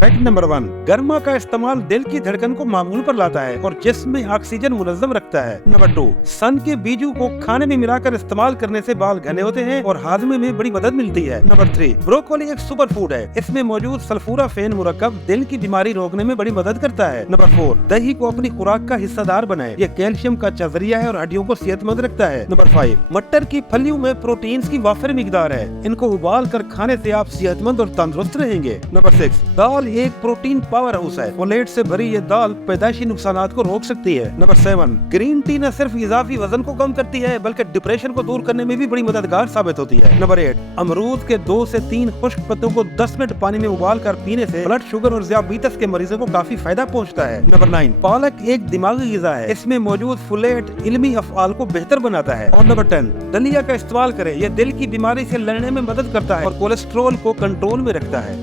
Fact number 1, गर्मा का इस्तेमाल दिल की धड़कन को मामूल पर लाता है और जिस्म में ऑक्सीजन मुनज़्ज़म रखता है। नंबर 2, सन के बीजू को खाने में मिलाकर इस्तेमाल करने से बाल घने होते हैं और हाजमे में बड़ी मदद मिलती है। नंबर 3, ब्रोकोली एक सुपर फूड है। इसमें मौजूद सल्फोराफेन मुरक्कब दिल की बीमारी रोकने में बड़ी मदद करता है। नंबर 4, दही को अपनी खुराक का हिस्सेदार बनाए। ये कैल्शियम का अच्छा जरिया है और हड्डियों को सेहतमंद रखता है। नंबर 5, मटर की फलियों में प्रोटीन की वाफिर मिकदार है। इनको उबाल कर खाने से आप सेहतमंद और तंदुरुस्त रहेंगे। नंबर 6, दाल एक प्रोटीन पावर हाउस है। फोलेट से भरी ये दाल पैदाइशी नुकसानात को रोक सकती है। नंबर 7, ग्रीन टी न सिर्फ इजाफी वजन को कम करती है बल्कि डिप्रेशन को दूर करने में भी बड़ी मददगार साबित होती है। नंबर 8, अमरूद के 2 से 3 खुश्क पत्तों को 10 मिनट पानी में उबाल कर पीने से ब्लड शुगर और ज़ियाबीतस के मरीजों को काफी फायदा पहुंचता है। नंबर 9, पालक एक दिमागी ग़िज़ा है। इसमें मौजूद फोलेट इल्मी अफ़आल को बेहतर बनाता है। और नंबर 10, दलिया का इस्तेमाल करें। यह दिल की बीमारी से लड़ने में मदद करता है और कोलेस्ट्रोल को कंट्रोल में रखता है।